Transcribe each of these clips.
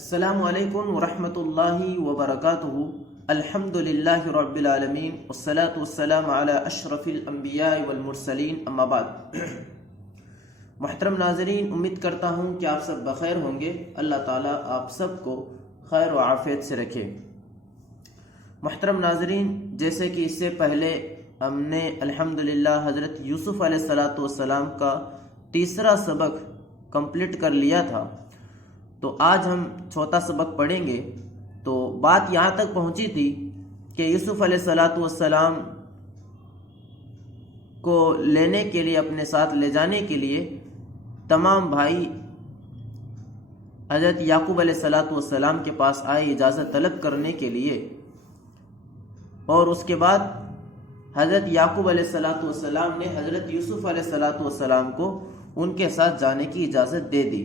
السلام علیکم ورحمۃ اللہ وبرکاتہ۔ الحمد للہ رب العالمین والصلاة والسلام علی اشرف الانبیاء والمرسلین، اما بعد۔ محترم ناظرین، امید کرتا ہوں کہ آپ سب بخیر ہوں گے۔ اللہ تعالیٰ آپ سب کو خیر و عافیت سے رکھے۔ محترم ناظرین، جیسے کہ اس سے پہلے ہم نے الحمدللہ حضرت یوسف علیہ السلام کا تیسرا سبق کمپلیٹ کر لیا تھا، تو آج ہم چوتھا سبق پڑھیں گے۔ تو بات یہاں تک پہنچی تھی کہ یوسف علیہ السلام کو لینے کے لیے، اپنے ساتھ لے جانے کے لیے تمام بھائی حضرت یعقوب علیہ السلام کے پاس آئے اجازت طلب کرنے کے لیے، اور اس کے بعد حضرت یعقوب علیہ السلام نے حضرت یوسف علیہ السلام کو ان کے ساتھ جانے کی اجازت دے دی۔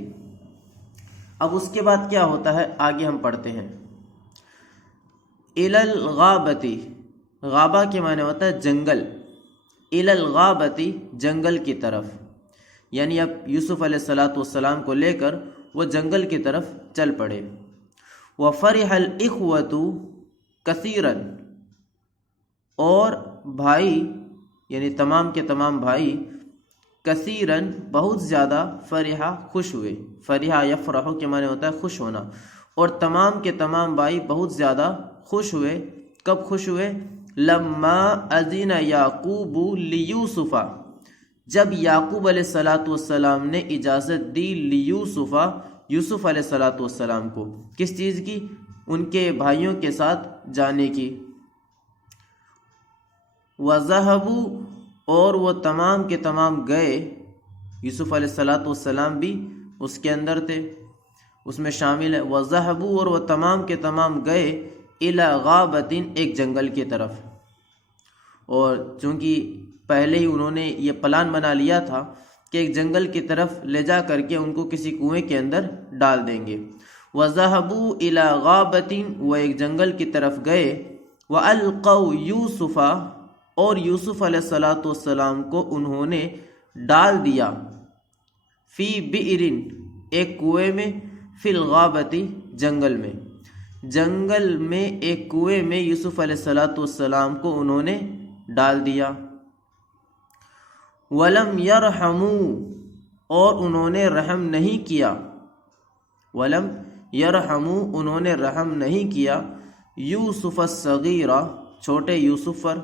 اب اس کے بعد کیا ہوتا ہے آگے ہم پڑھتے ہیں۔ الی الغابتی، غابہ کے معنی ہوتا ہے جنگل، الی الغابتی جنگل کی طرف، یعنی اب یوسف علیہ السلام کو لے کر وہ جنگل کی طرف چل پڑے۔ وفرح الاخوۃ کثیرا، اور بھائی یعنی تمام کے تمام بھائی کثیرن بہت زیادہ، فرحہ خوش ہوئے، فرحہ یفرح کے معنی ہوتا ہے خوش ہونا، اور تمام کے تمام بھائی بہت زیادہ خوش ہوئے۔ کب خوش ہوئے؟ لما اذن یعقوب لیوسف، جب یعقوب علیہ السلام نے اجازت دی لیوسف، یوسف علیہ السلام کو، کس چیز کی؟ ان کے بھائیوں کے ساتھ جانے کی۔ وَذَهَبُوا، اور وہ تمام کے تمام گئے، یوسف علیہ السلام بھی اس کے اندر تھے، اس میں شامل ہے۔ وَذَهَبُوا، اور وہ تمام کے تمام گئے، إِلَى غَابَةٍ، ایک جنگل کی طرف۔ اور چونکہ پہلے ہی انہوں نے یہ پلان بنا لیا تھا کہ ایک جنگل کی طرف لے جا کر کے ان کو کسی کنویں کے اندر ڈال دیں گے۔ وَذَهَبُوا إِلَى غَابَةٍ، وہ ایک جنگل کی طرف گئے۔ وَأَلْقَوْا يُوسُفَ، اور یوسف علیہ السلام کو انہوں نے ڈال دیا، فی بئر، ایک کنویں میں، فی الغابۃ، جنگل میں، جنگل میں ایک کنویں میں یوسف علیہ السلام کو انہوں نے ڈال دیا۔ ولم یرحموا، اور انہوں نے رحم نہیں کیا، ولم یرحموا، انہوں نے رحم نہیں کیا، یوسف الصغیر، چھوٹے یوسف پر،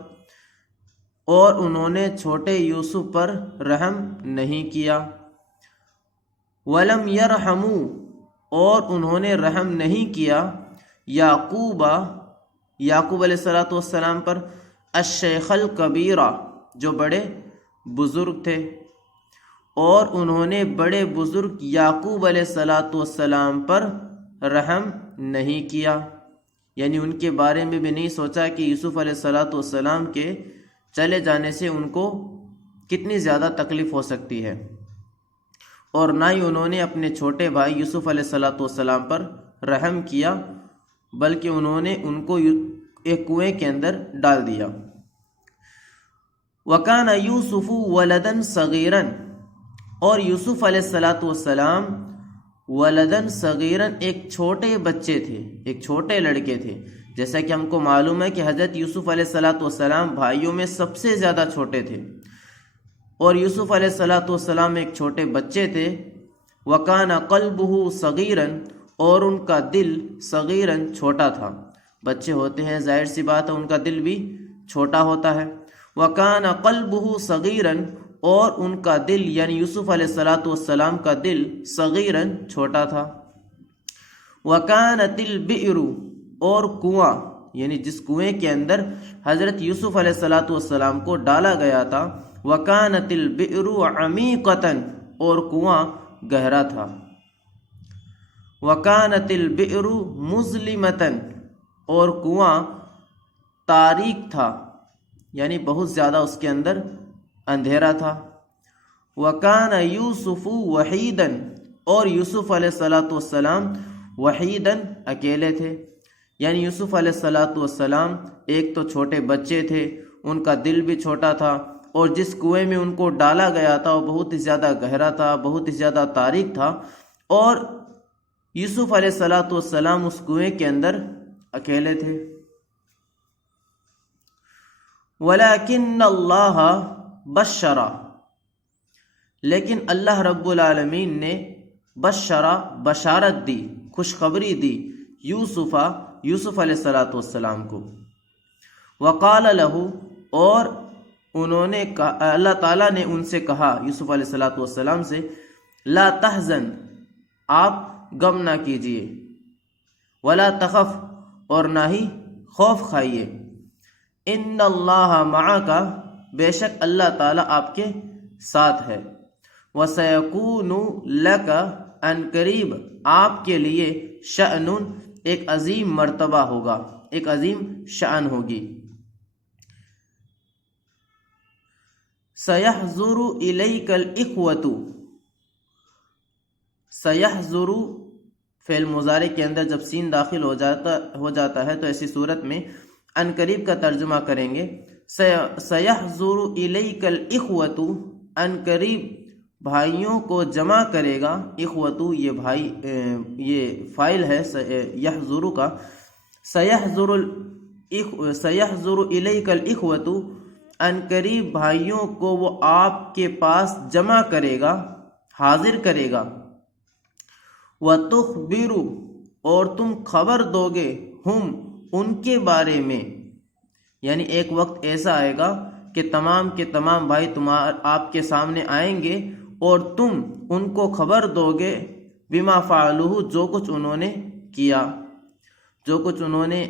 اور انہوں نے چھوٹے یوسف پر رحم نہیں کیا۔ ولم یرحموا، اور انہوں نے رحم نہیں کیا، یعقوب، یعقوب علیہ السلام پر، الشیخ الکبیر، جو بڑے بزرگ تھے، اور انہوں نے بڑے بزرگ یعقوب علیہ السلام پر رحم نہیں کیا، یعنی ان کے بارے میں بھی نہیں سوچا کہ یوسف علیہ السلام کے چلے جانے سے ان کو کتنی زیادہ تکلیف ہو سکتی ہے، اور نہ ہی انہوں نے اپنے چھوٹے بھائی یوسف علیہ السلام پر رحم کیا، بلکہ انہوں نے ان کو ایک کنویں کے اندر ڈال دیا۔ وَكَانَ يُوسُفُ وَلَدًا صَغِيرًا، اور یوسف علیہ السلام ولدن صغیرن، ایک چھوٹے بچے تھے، ایک چھوٹے لڑکے تھے۔ جیسا کہ ہم کو معلوم ہے کہ حضرت یوسف علیہ السلام بھائیوں میں سب سے زیادہ چھوٹے تھے، اور یوسف علیہ السلام ایک چھوٹے بچے تھے۔ وَكَانَ قَلْبُهُ صَغِيرًا، اور ان کا دل صغیرن، چھوٹا تھا۔ بچے ہوتے ہیں، ظاہر سی بات ہے ان کا دل بھی چھوٹا ہوتا ہے۔ وَكَانَ قَلْبُهُ صَغِيرًا، اور ان کا دل یعنی یوسف علیہ السلام کا دل صغیرن، چھوٹا تھا۔ وَكَانَتِ الْبِئْرُ، اور کنواں یعنی جس کنویں کے اندر حضرت یوسف علیہ السلام کو ڈالا گیا تھا، وَكَانَتِ الْبِئْرُ عَمِيقَةً، اور کنواں گہرا تھا۔ وَكَانَتِ الْبِئْرُ مُظْلِمَةً، اور کنواں تاریک تھا، یعنی بہت زیادہ اس کے اندر اندھیرا تھا۔ وَكَانَ يُوسُفُ وَحِيدًا، اور یوسف علیہ السلام وحیداً، اکیلے تھے، یعنی یوسف علیہ السلام ایک تو چھوٹے بچے تھے، ان کا دل بھی چھوٹا تھا، اور جس کنویں میں ان کو ڈالا گیا تھا وہ بہت ہی زیادہ گہرا تھا، بہت ہی زیادہ تاریک تھا، اور یوسف علیہ الصلاۃ والسلام اس کنویں کے اندر اکیلے تھے. وَلَكِنَّ اللَّهَ بَشَّرَ، لیکن اللہ رب العالمین نے بشرا بشارت دی، خوشخبری دی یوسف علیہ الصلاۃ والسلام کو. وقال له، اور انہوں نے کہا، اللہ تعالیٰ نے ان سے کہا یوسف علیہ الصلاۃ والسلام سے، لا تحزن، آپ غم نہ کیجیے، ولا تخف، اور نہ ہی خوف کھائیے، ان اللہ معک، بے شک اللہ تعالیٰ آپ کے ساتھ ہے، وسیکون لک، ان قریب آپ کے لیے، شأن، ایک عظیم مرتبہ ہوگا، ایک عظیم شأن ہوگی. سیحضر الیک الاخوۃ، سیحضر فعل مضارع کے اندر جب سین داخل ہو جاتا ہے تو ایسی صورت میں ان قریب کا ترجمہ کریں گے. سیحضر الیک الاخوۃ، ان قریب بھائیوں کو جمع کرے گا. اخوۃ یہ بھائی، یہ فاعل ہے یحضر کا. سیحضر الیک الاخوۃ، ان قریب بھائیوں کو وہ آپ کے پاس جمع کرے گا، حاضر کرے گا. وَتُخْبِرُ، اور تم خبر دو گے، ہم ان کے بارے میں، یعنی ایک وقت ایسا آئے گا کہ تمام کے تمام بھائی آپ کے سامنے آئیں گے اور تم ان کو خبر دو گے بما فعلوہ، جو کچھ انہوں نے کیا، جو کچھ انہوں نے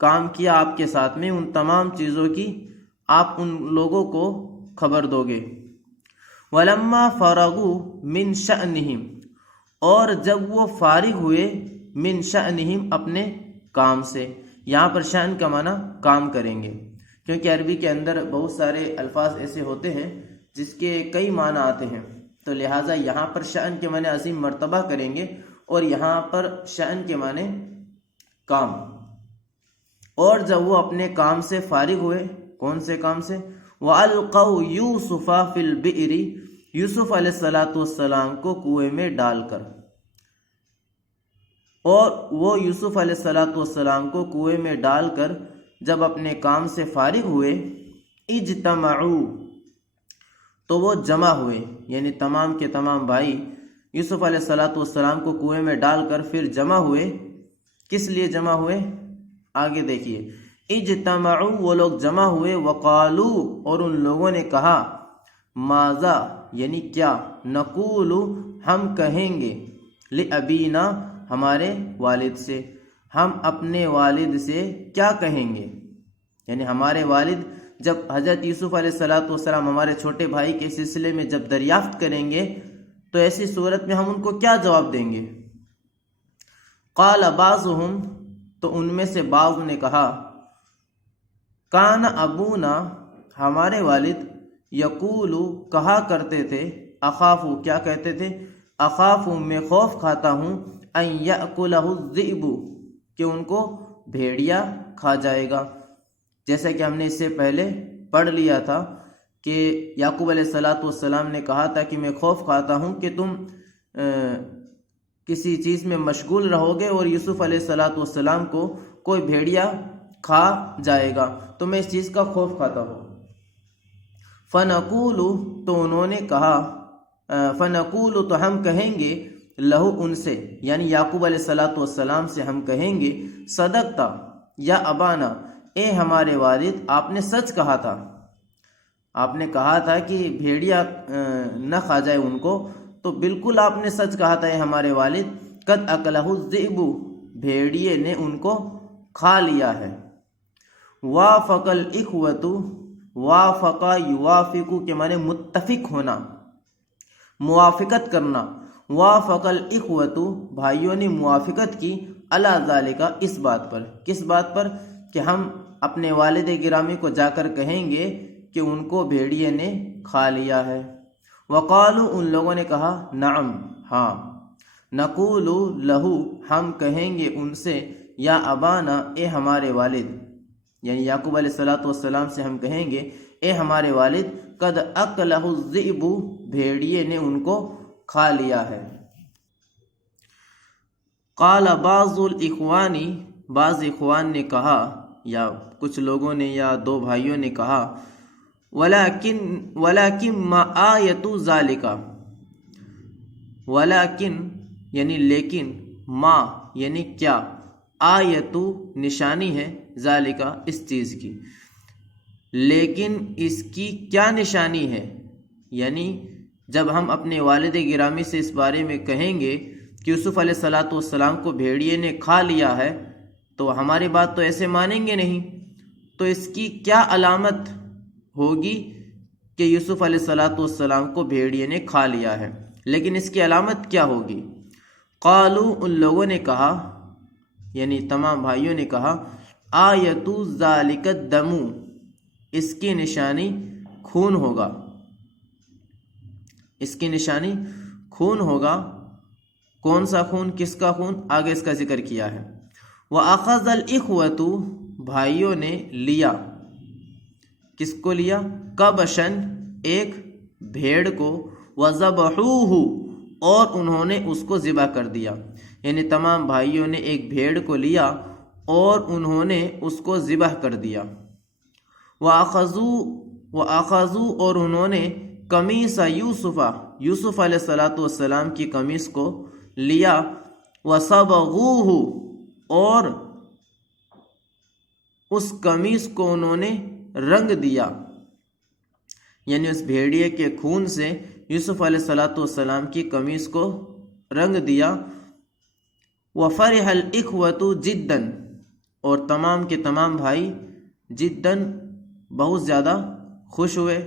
کام کیا آپ کے ساتھ میں، ان تمام چیزوں کی آپ ان لوگوں کو خبر دو گے. وَلَمَّا فَرَغُوا مِنْ شَأْنِهِمْ، اور جب وہ فارغ ہوئے، من شأنہم اپنے کام سے. یہاں پر شأن کا معنی کام کریں گے، کیونکہ عربی کے اندر بہت سارے الفاظ ایسے ہوتے ہیں جس کے کئی معنی آتے ہیں، تو لہٰذا یہاں پر شأن کے معنی عظیم مرتبہ کریں گے، اور یہاں پر شأن کے معنی کام. اور جب وہ اپنے کام سے فارغ ہوئے، کون سے کام سے؟ وَأَلْقَوْا يُوسُفَ فِي الْبِئْرِ، یوسف علیہ الصلاۃ والسلام کو کنویں میں ڈال کر. اور وہ یوسف علیہ الصلاۃ والسلام کو کنویں میں ڈال کر جب اپنے کام سے فارغ ہوئے، اجتمعوا، تو وہ جمع ہوئے، یعنی تمام کے تمام بھائی یوسف علیہ الصلاۃ والسلام کو کنویں میں ڈال کر پھر جمع ہوئے. کس لیے جمع ہوئے؟ آگے دیکھیے. اجتمعوا، وہ لوگ جمع ہوئے. وقالوا، اور ان لوگوں نے کہا، ماذا، یعنی کیا، نقول، ہم کہیں گے، لابینا، ہمارے والد سے، ہم اپنے والد سے کیا کہیں گے، یعنی ہمارے والد جب حضرت یوسف علیہ الصلاۃ والسلام ہمارے چھوٹے بھائی کے سلسلے میں جب دریافت کریں گے تو ایسی صورت میں ہم ان کو کیا جواب دیں گے؟ قال بعضهم، تو ان میں سے بعض نے کہا، کان ابونا، ہمارے والد، یقول، کہا کرتے تھے، اخاف، کیا کہتے تھے؟ اخاف، میں خوف کھاتا ہوں، ان یأکلہ الذئب، کہ ان کو بھیڑیا کھا جائے گا. جیسا کہ ہم نے اس سے پہلے پڑھ لیا تھا کہ یعقوب علیہ الصلاۃ والسلام نے کہا تھا کہ میں خوف کھاتا ہوں کہ تم کسی چیز میں مشغول رہو گے اور یوسف علیہ الصلاۃ والسلام کو کوئی بھیڑیا کھا جائے گا، تو میں اس چیز کا خوف کھاتا ہوں. فنقول، تو انہوں نے کہا، فنقول، تو ہم کہیں گے، لہو، ان سے، یعنی یعقوب علیہ الصلاۃ والسلام سے ہم کہیں گے، صدقتا یا ابانا، اے ہمارے والد، آپ نے سچ کہا تھا، آپ نے کہا تھا کہ بھیڑیا نہ کھا جائے ان کو، تو بالکل آپ نے سچ کہا تھا، اے ہمارے والد، قد اکلہ الذئب، بھیڑیے نے ان کو کھا لیا ہے. وافق الاخوۃ، وافق یوافق کے معنی متفق ہونا، موافقت کرنا. وافق الاخوۃ، بھائیوں نے موافقت کی، علی ذالک، اس بات پر. کس بات پر؟ کہ ہم اپنے والد گرامی کو جا کر کہیں گے کہ ان کو بھیڑیے نے کھا لیا ہے. وقالوا، ان لوگوں نے کہا، نعم، ہاں. نقول لہو، ہم کہیں گے ان سے، یا ابانا، اے ہمارے والد، یعنی یعقوب علیہ الصلاۃ والسلام سے ہم کہیں گے، اے ہمارے والد، قد اکلہ الذئب، بھیڑیے نے ان کو کھا لیا ہے. قال بعض الاخوانی، بعض اخوان نے کہا یا کچھ لوگوں نے یا دو بھائیوں نے کہا، ولیکن ما آیت ذالک، ولیکن یعنی لیکن، ما یعنی کیا، آیت نشانی ہے، ذالک اس چیز کی، لیکن اس کی کیا نشانی ہے، یعنی جب ہم اپنے والد گرامی سے اس بارے میں کہیں گے کہ یوسف علیہ السلام کو بھیڑیے نے کھا لیا ہے، تو ہماری بات تو ایسے مانیں گے نہیں، تو اس کی کیا علامت ہوگی کہ یوسف علیہ السلام کو بھیڑیے نے کھا لیا ہے، لیکن اس کی علامت کیا ہوگی؟ قالو، ان لوگوں نے کہا، یعنی تمام بھائیوں نے کہا، آیت ذالک الدم، اس کی نشانی خون ہوگا، اس کی نشانی خون ہوگا۔ کون سا خون، کس کا خون، آگے اس کا ذکر کیا ہے۔ وَأَخَذَ الْإِخْوَةُ، بھائیوں نے لیا، کس کو لیا؟ کبشن، ایک بھیڑ کو، وَذَبَحُوهُ، اور انہوں نے اس کو ذبح کر دیا، یعنی تمام بھائیوں نے ایک بھیڑ کو لیا اور انہوں نے اس کو ذبح کر دیا۔ وَأَخَذُوا، اور انہوں نے قمیص یوسف، یوسف علیہ السلام کی قمیص کو لیا، وَصَبَغُوهُ، اور اس قمیص کو انہوں نے رنگ دیا، یعنی اس بھیڑیے کے خون سے یوسف علیہ السلام کی قمیص کو رنگ دیا۔ وَفَرِحَ الْإِخْوَةُ جِدًّا، اور تمام کے تمام بھائی جدًا بہت زیادہ خوش ہوئے۔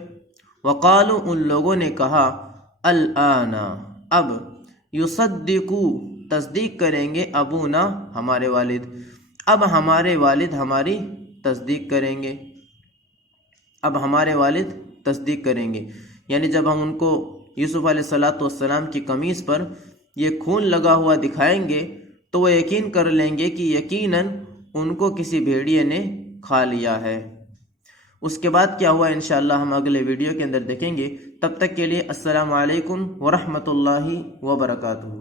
وقالو، ان لوگوں نے کہا، الآن، اب، یصدقو، تصدیق کریں گے، ابونا، ہمارے والد، اب ہمارے والد ہماری تصدیق کریں گے، اب ہمارے والد تصدیق کریں گے، یعنی جب ہم ان کو یوسف علیہ السلام کی قمیص پر یہ خون لگا ہوا دکھائیں گے تو وہ یقین کر لیں گے کہ یقیناً ان کو کسی بھیڑیے نے کھا لیا ہے۔ اس کے بعد کیا ہوا انشاءاللہ ہم اگلے ویڈیو کے اندر دیکھیں گے۔ تب تک کے لیے السلام علیکم ورحمۃ اللہ وبرکاتہ۔